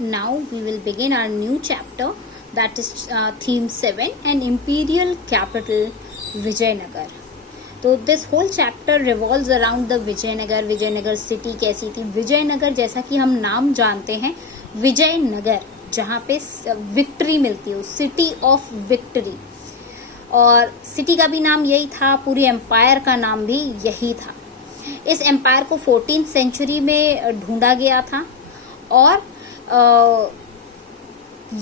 now we will begin our new chapter, that is theme 7, an imperial capital, Vijayanagar. तो this whole chapter revolves around the Vijayanagar. Vijayanagar city कैसी थी? विजयनगर जैसा कि हम नाम जानते हैं, विजयनगर जहाँ पे विक्ट्री मिलती है, सिटी ऑफ विक्ट्री, और सिटी का भी नाम यही था, पूरी एम्पायर का नाम भी यही था. इस एम्पायर को 14th सेंचुरी में ढूंढा गया था और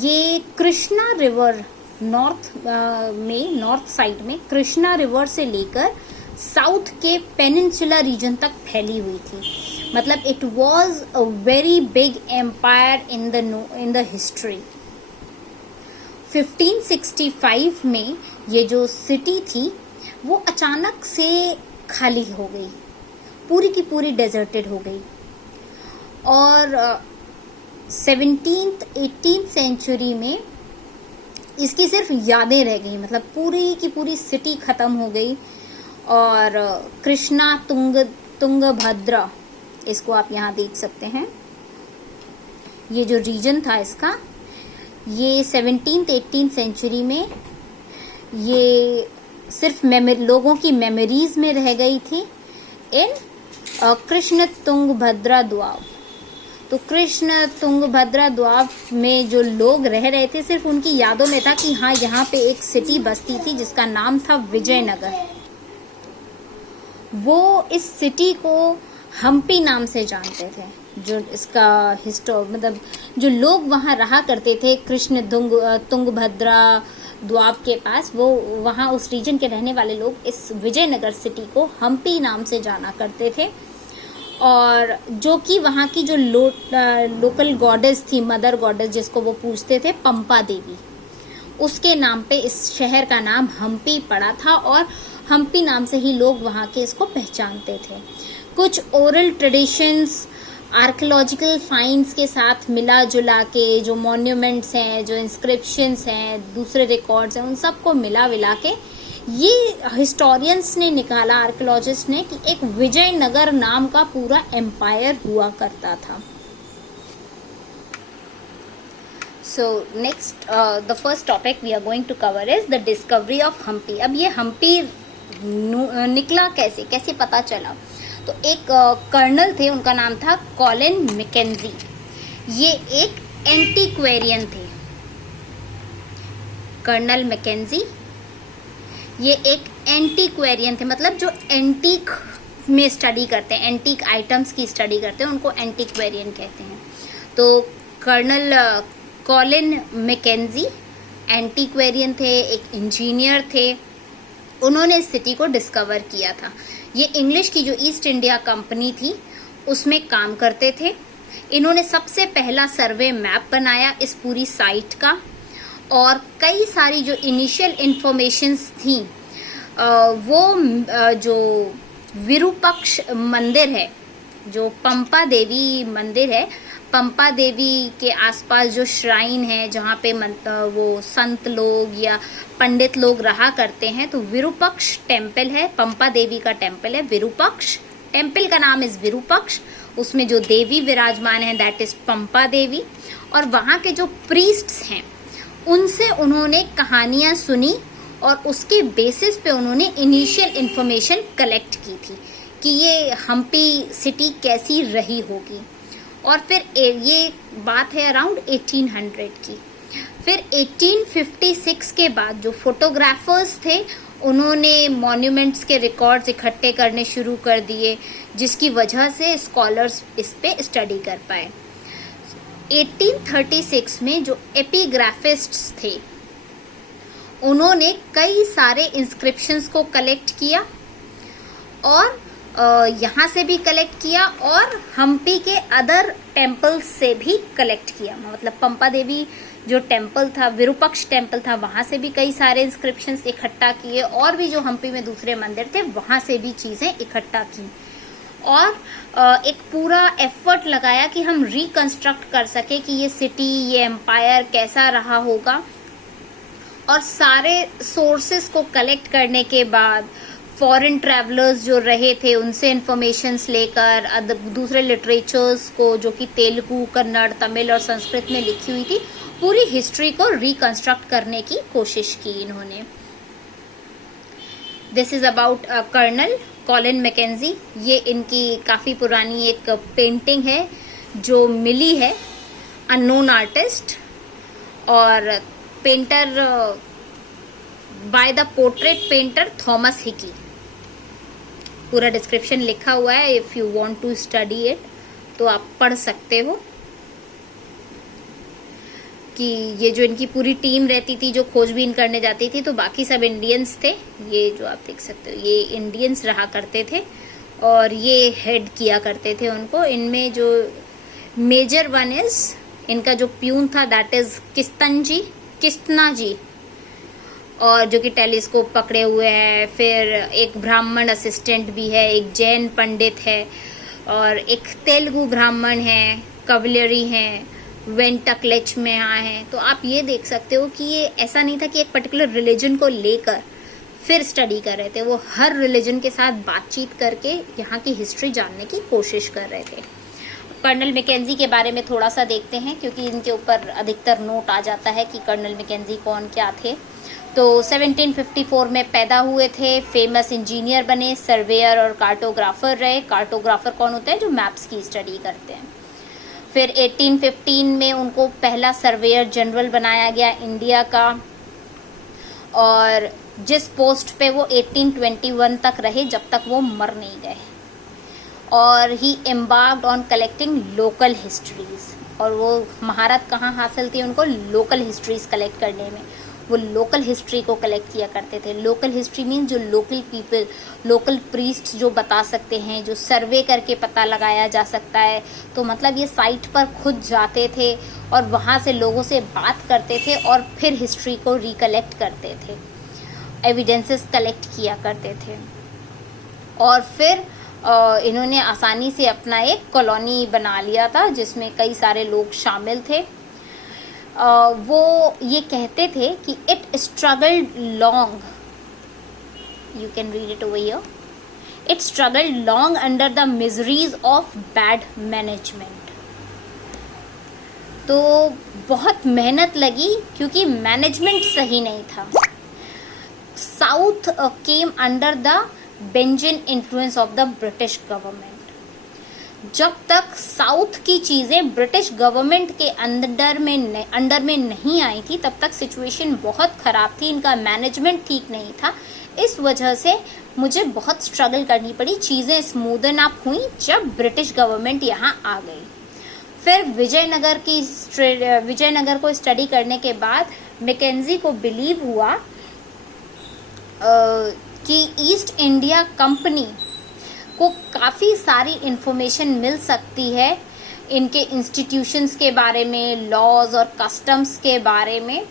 ये कृष्णा रिवर नॉर्थ साइड में कृष्णा रिवर से लेकर साउथ के पेनिनसुला रीजन तक फैली हुई थी. मतलब it was a very big empire in the history. 1565 में ये जो सिटी थी वो अचानक से खाली हो गई, पूरी की पूरी डेजर्टेड हो गई. और 17th 18th सेंचुरी में इसकी सिर्फ यादें रह गई. मतलब पूरी की पूरी सिटी खत्म हो गई. और कृष्णा तुंगभद्रा, इसको आप यहाँ देख सकते हैं, ये जो रीजन था इसका, ये 17th 18th सेंचुरी में ये सिर्फ लोगों की मेमोरीज में रह गई थी इन कृष्ण तुंगभद्रा द्वाब. तो कृष्ण तुंगभद्रा द्वाब में जो लोग रह रहे थे, सिर्फ उनकी यादों में था कि हाँ यहाँ पे एक सिटी बसती थी जिसका नाम था विजयनगर. वो इस सिटी को हम्पी नाम से जानते थे. जो इसका मतलब जो लोग वहाँ रहा करते थे कृष्ण तुंगभद्रा द्वाब के पास, वो वहाँ उस रीजन के रहने वाले लोग इस विजयनगर सिटी को हम्पी नाम से जाना करते थे. और जो कि वहाँ की जो लोकल गॉडेस थी, मदर गॉडेस जिसको वो पूजते थे, पंपा देवी, उसके नाम पे इस शहर का नाम हम्पी पड़ा था. और हम्पी नाम से ही लोग वहाँ के इसको पहचानते थे. कुछ ओरल ट्रेडिशंस, आर्कियोलॉजिकल फाइंड्स के साथ मिला जुला के जो मॉन्यूमेंट्स हैं, जो इंस्क्रिप्शंस हैं, दूसरे रिकॉर्ड्स हैं, उन सबको मिला विला के ये हिस्टोरियंस ने निकाला, आर्कियोलॉजिस्ट ने, कि एक विजयनगर नाम का पूरा एम्पायर हुआ करता था. So next the first topic we are going to cover is the discovery of Hampi. अब ये हम्पी निकला कैसे पता चला? तो एक कर्नल थे, उनका नाम था कॉलिन मैकेंजी. ये एक एंटीक्वेरियन थे. कर्नल मैकेंजी ये एक एंटीक्वेरियन थे, मतलब जो एंटीक में स्टडी करते हैं, एंटीक आइटम्स की स्टडी करते हैं, उनको एंटीक्वेरियन कहते हैं. तो कर्नल कॉलिन मैकेंजी एंटीक्वेरियन थे, एक इंजीनियर थे. उन्होंने इस सिटी को डिस्कवर किया था. ये इंग्लिश की जो ईस्ट इंडिया कंपनी थी उसमें काम करते थे. इन्होंने सबसे पहला सर्वे मैप बनाया इस पूरी साइट का, और कई सारी जो इनिशियल इंफॉर्मेशंस थी वो जो विरूपक्ष मंदिर है, जो पंपा देवी मंदिर है, पंपा देवी के आसपास जो श्राइन है जहाँ पे वो संत लोग या पंडित लोग रहा करते हैं, तो विरूपक्ष टेम्पल है, पंपा देवी का टेम्पल है विरूपक्ष. टेम्पल का नाम इस विरूपक्ष. उसमें जो देवी विराजमान है दैट इज पंपा देवी. और वहाँ के जो प्रीस्ट्स हैं उनसे उन्होंने कहानियाँ सुनी और उसके बेसिस पे उन्होंने इनिशियल इंफॉर्मेशन कलेक्ट की थी कि ये हम्पी सिटी कैसी रही होगी. और फिर ये बात है अराउंड 1800 की. फिर 1856 के बाद जो फोटोग्राफर्स थे उन्होंने मॉन्यूमेंट्स के रिकॉर्ड्स इकट्ठे करने शुरू कर दिए, जिसकी वजह से स्कॉलर्स इस पे स्टडी कर पाए. 1836 में जो एपिग्राफिस्ट्स थे उन्होंने कई सारे इंस्क्रिप्शंस को कलेक्ट किया, और यहाँ से भी कलेक्ट किया और हम्पी के अदर टेम्पल्स से भी कलेक्ट किया. मतलब पंपा देवी जो टेम्पल था, विरूपक्ष टेम्पल था, वहाँ से भी कई सारे इंस्क्रिप्शंस इकट्ठा किए, और भी जो हम्पी में दूसरे मंदिर थे वहाँ से भी चीज़ें इकट्ठा की. और एक पूरा एफर्ट लगाया कि हम रिकंस्ट्रक्ट कर सके कि ये सिटी, ये एम्पायर कैसा रहा होगा. और सारे सोर्सेस को कलेक्ट करने के बाद फॉरेन ट्रैवलर्स जो रहे थे उनसे इंफॉर्मेशंस लेकर, दूसरे लिटरेचर्स को जो कि तेलुगु, कन्नड़, तमिल और संस्कृत में लिखी हुई थी, पूरी हिस्ट्री को रिकंस्ट्रक्ट करने की कोशिश की इन्होंने। This is about colonel Colin Mackenzie. ये इनकी काफ़ी पुरानी एक पेंटिंग है जो मिली है, अननोन आर्टिस्ट और painter by the portrait painter Thomas Hickey. पूरा डिस्क्रिप्शन लिखा हुआ है, if you want to study it तो आप पढ़ सकते हो कि ये जो इनकी पूरी टीम रहती थी जो खोजबीन करने जाती थी, तो बाकी सब इंडियंस थे। ये जो आप देख सकते हो ये इंडियंस रहा करते थे और ये हेड किया करते थे उनको। इनमें जो मेजर वन इज, इनका जो प्यून था दैट इज किस्तना जी, और जो कि टेलीस्कोप पकड़े हुए है। फिर एक ब्राह्मण असिस्टेंट भी है, एक जैन पंडित है और एक तेलुगु ब्राह्मण है, कवलरी हैं, वेंटकलेच में यहाँ है। तो आप ये देख सकते हो कि ये ऐसा नहीं था कि एक पर्टिकुलर रिलीजन को लेकर फिर स्टडी कर रहे थे, वो हर रिलीजन के साथ बातचीत करके यहाँ की हिस्ट्री जानने की कोशिश कर रहे थे। कर्नल मैकेंजी के बारे में थोड़ा सा देखते हैं क्योंकि इनके ऊपर अधिकतर नोट आ जाता है कि कर्नल मैकेंजी कौन क्या थे। तो 1754 में पैदा हुए थे, फेमस इंजीनियर बने, सर्वेयर और कार्टोग्राफर रहे। कार्टोग्राफर कौन होते हैं? जो मैप्स की स्टडी करते हैं। फिर 1815 में उनको पहला सर्वेयर जनरल बनाया गया इंडिया का, और जिस पोस्ट पे वो 1821 तक रहे जब तक वो मर नहीं गए। और he embarked on collecting local histories, और वो महारत कहाँ हासिल थी उनको? लोकल हिस्ट्रीज कलेक्ट करने में। वो लोकल हिस्ट्री को कलेक्ट किया करते थे। लोकल हिस्ट्री मीन जो लोकल पीपल, लोकल प्रीस्ट जो बता सकते हैं, जो सर्वे करके पता लगाया जा सकता है। तो मतलब ये साइट पर खुद जाते थे और वहाँ से लोगों से बात करते थे और फिर हिस्ट्री को रिकलेक्ट करते थे, एविडेंसेस कलेक्ट किया करते थे। और फिर इन्होंने आसानी से अपना एक कॉलोनी बना लिया था जिसमें कई सारे लोग शामिल थे। वो ये कहते थे कि it struggled long, you can read it over here, it struggled long under the miseries of bad management. तो बहुत मेहनत लगी क्योंकि मैनेजमेंट सही नहीं था। South came under the benzene influence of the British government. जब तक साउथ की चीज़ें ब्रिटिश गवर्नमेंट के अंडर में नहीं आई थी तब तक सिचुएशन बहुत ख़राब थी, इनका मैनेजमेंट ठीक नहीं था। इस वजह से मुझे बहुत स्ट्रगल करनी पड़ी, चीज़ें स्मूदन अप हुई जब ब्रिटिश गवर्नमेंट यहाँ आ गई। फिर विजयनगर को स्टडी करने के बाद मैकेंजी को बिलीव हुआ कि ईस्ट इंडिया कंपनी को काफ़ी सारी इंफॉर्मेशन मिल सकती है इनके इंस्टीट्यूशंस के बारे में, लॉज और कस्टम्स के बारे में,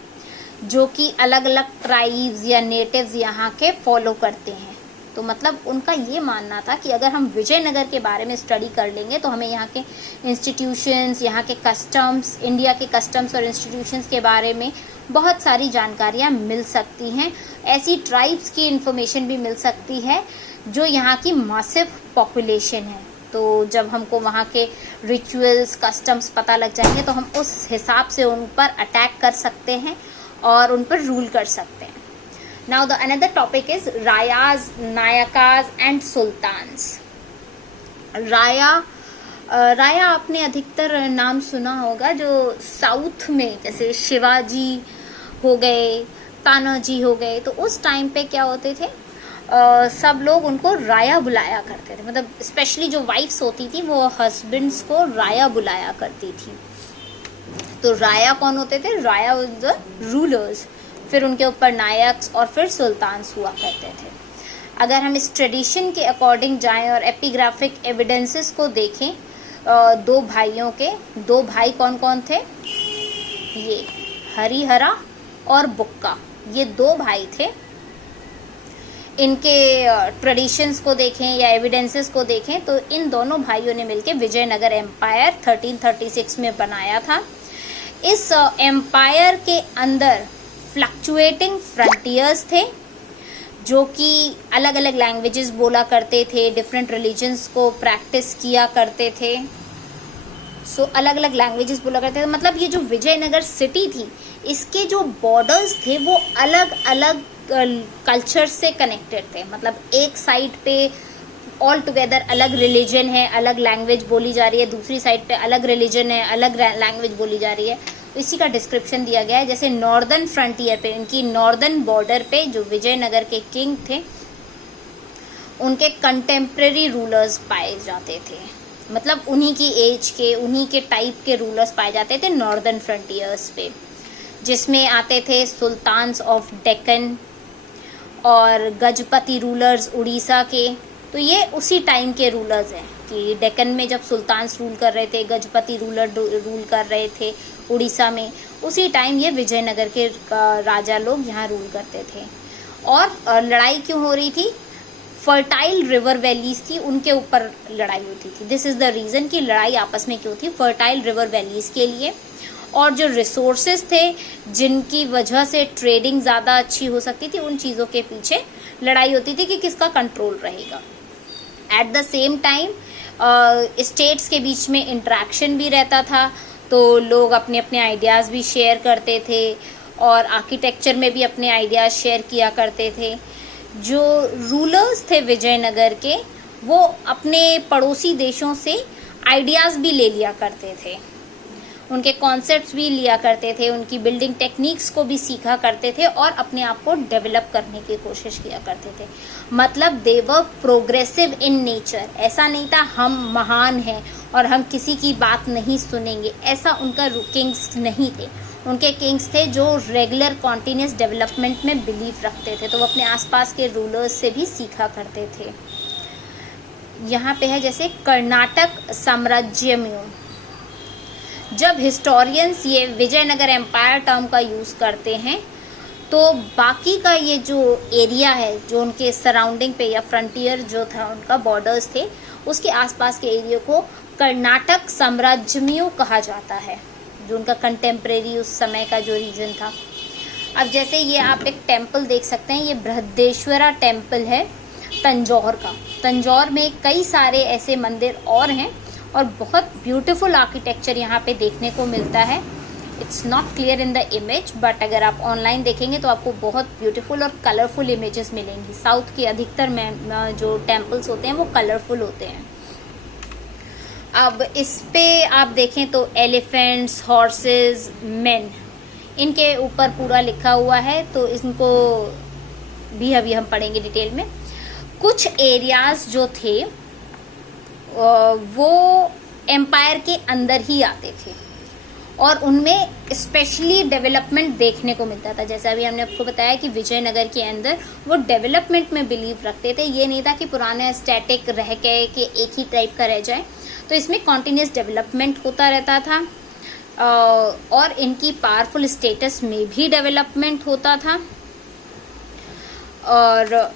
जो कि अलग अलग ट्राइब्स या नेटिव्स यहाँ के फॉलो करते हैं। तो मतलब उनका ये मानना था कि अगर हम विजयनगर के बारे में स्टडी कर लेंगे तो हमें यहाँ के इंस्टीट्यूशंस, यहाँ के कस्टम्स, इंडिया के कस्टम्स और इंस्टीट्यूशंस के बारे में बहुत सारी जानकारियाँ मिल सकती हैं। ऐसी ट्राइब्स की इंफॉर्मेशन भी मिल सकती है जो यहाँ की मासिव पॉपुलेशन है। तो जब हमको वहाँ के रिचुअल्स, कस्टम्स पता लग जाएंगे तो हम उस हिसाब से उन पर अटैक कर सकते हैं और उन पर रूल कर सकते हैं। Now the another topic is Rayas, Nayakas and sultans. Raya आपने अधिकतर नाम सुना होगा, जो साउथ में जैसे शिवाजी हो गए, तानाजी हो गए। तो उस टाइम पे क्या होते थे, सब लोग उनको राया बुलाया करते थे। मतलब स्पेशली जो वाइफ्स होती थी वो हस्बैंड्स को राया बुलाया करती थी। तो राया कौन होते थे? राया वाज द रूलर्स। फिर उनके ऊपर नायक्स और फिर सुल्तान्स हुआ करते थे। अगर हम इस ट्रेडिशन के अकॉर्डिंग जाएं और एपिग्राफिक एविडेंसेस को देखें, दो भाइयों के, दो भाई कौन कौन थे? ये हरिहरा और बुक्का, ये दो भाई थे। इनके ट्रेडिशंस को देखें या एविडेंसेस को देखें तो इन दोनों भाइयों ने मिलकर विजयनगर एम्पायर 1336 में बनाया था। इस एम्पायर के अंदर फ्लक्चुएटिंग फ्रंटियर्स थे जो कि अलग अलग लैंग्वेजेस बोला करते थे, डिफरेंट रिलीजन्स को प्रैक्टिस किया करते थे। अलग अलग लैंग्वेजेस बोला करते थे। मतलब ये जो विजयनगर सिटी थी, इसके जो बॉर्डर्स थे वो अलग अलग कल्चर से कनेक्टेड थे। मतलब एक साइड पे ऑल टुगेदर अलग रिलीजन है, अलग लैंग्वेज बोली जा रही है, दूसरी साइड पे अलग रिलीजन है, अलग लैंग्वेज बोली जा रही है। तो इसी का डिस्क्रिप्शन दिया गया है। जैसे नॉर्दर्न फ्रंटियर पे, इनकी नॉर्दर्न बॉर्डर पे जो विजयनगर के किंग थे, उनके कंटेम्प्रेरी रूलर्स पाए जाते थे। मतलब उन्हीं की एज के, उन्हीं के टाइप के रूलर्स पाए जाते थे नॉर्दर्न फ्रंटियर्स पे, जिसमें आते थे सुल्तान्स ऑफ डेक्कन और गजपति रूलर्स उड़ीसा के। तो ये उसी टाइम के रूलर्स हैं कि डेक्कन में जब सुल्तान्स रूल कर रहे थे, गजपति रूलर रूल कर रहे थे उड़ीसा में, उसी टाइम ये विजयनगर के राजा लोग यहाँ रूल करते थे। और लड़ाई क्यों हो रही थी? फर्टाइल रिवर वैलीज थी, उनके ऊपर लड़ाई होती थी। दिस इज द रीजन कि लड़ाई आपस में क्यों थी, फर्टाइल रिवर वैलीज के लिए। और जो रिसोर्सेज थे जिनकी वजह से ट्रेडिंग ज़्यादा अच्छी हो सकती थी, उन चीज़ों के पीछे लड़ाई होती थी कि किसका कंट्रोल रहेगा। At the same time states के बीच में इंटरेक्शन भी रहता था, तो लोग अपने अपने आइडियाज़ भी शेयर करते थे और आर्किटेक्चर में भी अपने आइडियाज़ शेयर किया करते थे। जो रूलर्स थे विजयनगर के, वो अपने पड़ोसी देशों से आइडियाज़ भी ले लिया करते थे, उनके कॉन्सेप्ट्स भी लिया करते थे, उनकी बिल्डिंग टेक्निक्स को भी सीखा करते थे और अपने आप को डेवलप करने की कोशिश किया करते थे। मतलब दे वर प्रोग्रेसिव इन नेचर। ऐसा नहीं था हम महान हैं और हम किसी की बात नहीं सुनेंगे, ऐसा उनका किंग्स नहीं थे। उनके किंग्स थे जो रेगुलर कॉन्टिन्यूस डेवलपमेंट में बिलीव रखते थे, तो वो अपने आसपास के रूलर्स से भी सीखा करते थे। यहाँ पे है जैसे कर्नाटक साम्राज्यम्य। जब हिस्टोरियंस ये विजयनगर एम्पायर टर्म का यूज़ करते हैं, तो बाकी का ये जो एरिया है, जो उनके सराउंडिंग पे या फ्रंटियर जो था, उनका बॉर्डर्स थे, उसके आसपास के एरिया को कर्नाटक साम्राज्यम्य कहा जाता है, जो उनका कंटेम्प्रेरी उस समय का जो रीजन था। अब जैसे ये आप एक टेम्पल देख सकते हैं, ये बृहदेश्वरा टेम्पल है तंजौर का। तंजौर में कई सारे ऐसे मंदिर और हैं और बहुत ब्यूटीफुल आर्किटेक्चर यहाँ पे देखने को मिलता है। It's not clear in the image, but अगर आप ऑनलाइन देखेंगे तो आपको बहुत ब्यूटीफुल और कलरफुल इमेजेस मिलेंगी। साउथ के अधिकतर में जो टेम्पल्स होते हैं वो कलरफुल होते हैं। अब इस पे आप देखें तो एलिफेंट्स, हॉर्सेस, मेन, इनके ऊपर पूरा लिखा हुआ है, तो इनको भी अभी हम पढ़ेंगे डिटेल में। कुछ एरियाज जो थे वो एम्पायर के अंदर ही आते थे और उनमें स्पेशली डेवलपमेंट देखने को मिलता था। जैसे अभी हमने आपको बताया कि विजयनगर के अंदर वो डेवलपमेंट में बिलीव रखते थे। ये नहीं था कि पुराने स्टैटिक रह के कि एक ही टाइप का रह जाए, तो इसमें कॉन्टिन्यूस डेवलपमेंट होता रहता था और इनकी पावरफुल स्टेटस में भी डेवलपमेंट होता था। और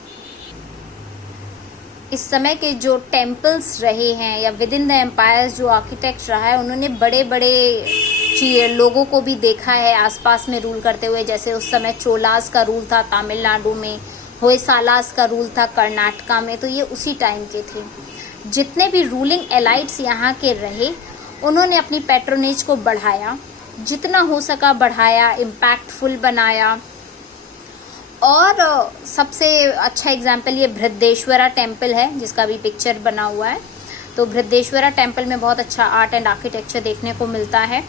इस समय के जो टेम्पल्स रहे हैं या विद इन द एम्पायर्स जो आर्किटेक्ट रहा है, उन्होंने बड़े बड़े लोगों को भी देखा है आसपास में रूल करते हुए। जैसे उस समय चोलास का रूल था तमिलनाडु में, होयसालास का रूल था कर्नाटका में, तो ये उसी टाइम के थे। जितने भी रूलिंग एलाइट्स यहाँ के रहे, उन्होंने अपनी पैट्रोनेज को बढ़ाया, जितना हो सका बढ़ाया, इम्पैक्टफुल बनाया। और सबसे अच्छा एग्जाम्पल ये बृहदेश्वरा टेम्पल है, जिसका भी पिक्चर बना हुआ है। तो बृहदेश्वरा टेम्पल में बहुत अच्छा आर्ट एंड आर्किटेक्चर देखने को मिलता है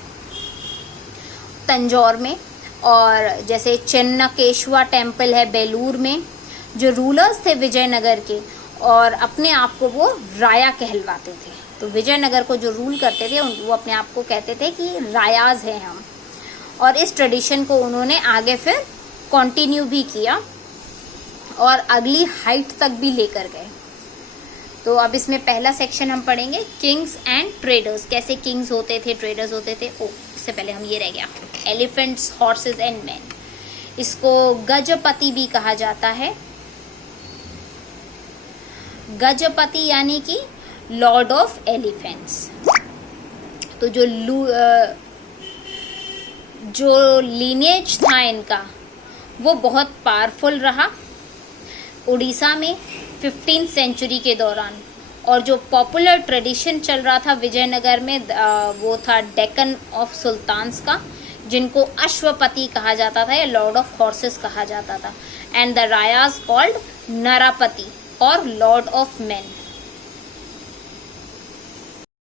तंजौर में। और जैसे चेन्नकेश्वर टेम्पल है बेलूर में। जो रूलर्स थे विजयनगर के और अपने आप को वो राया कहलवाते थे, तो विजयनगर को जो रूल करते थे वो अपने आप को कहते थे कि रायाज हैं हम। और इस ट्रेडिशन को उन्होंने आगे फिर कंटिन्यू भी किया और अगली हाइट तक भी लेकर गए। तो अब इसमें पहला सेक्शन हम पढ़ेंगे किंग्स एंड ट्रेडर्स। कैसे किंग्स होते थे, ट्रेडर्स होते थे। इससे पहले हम ये रह गया, एलिफेंट्स, हॉर्सेस एंड मैन। इसको गजपति भी कहा जाता है। गजपति यानी कि लॉर्ड ऑफ एलिफेंट्स। तो जो लीनेज था इनका वो बहुत पावरफुल रहा। उड़ीसा में 15th सेंचुरी के दौरान। और जो पॉपुलर ट्रेडिशन चल रहा था विजयनगर में वो था डेक्कन ऑफ सुल्तान्स का, जिनको अश्वपति कहा जाता था या लॉर्ड ऑफ हॉर्सेस कहा जाता था, एंड द रायाज कॉल्ड नरापति और लॉर्ड ऑफ मेन।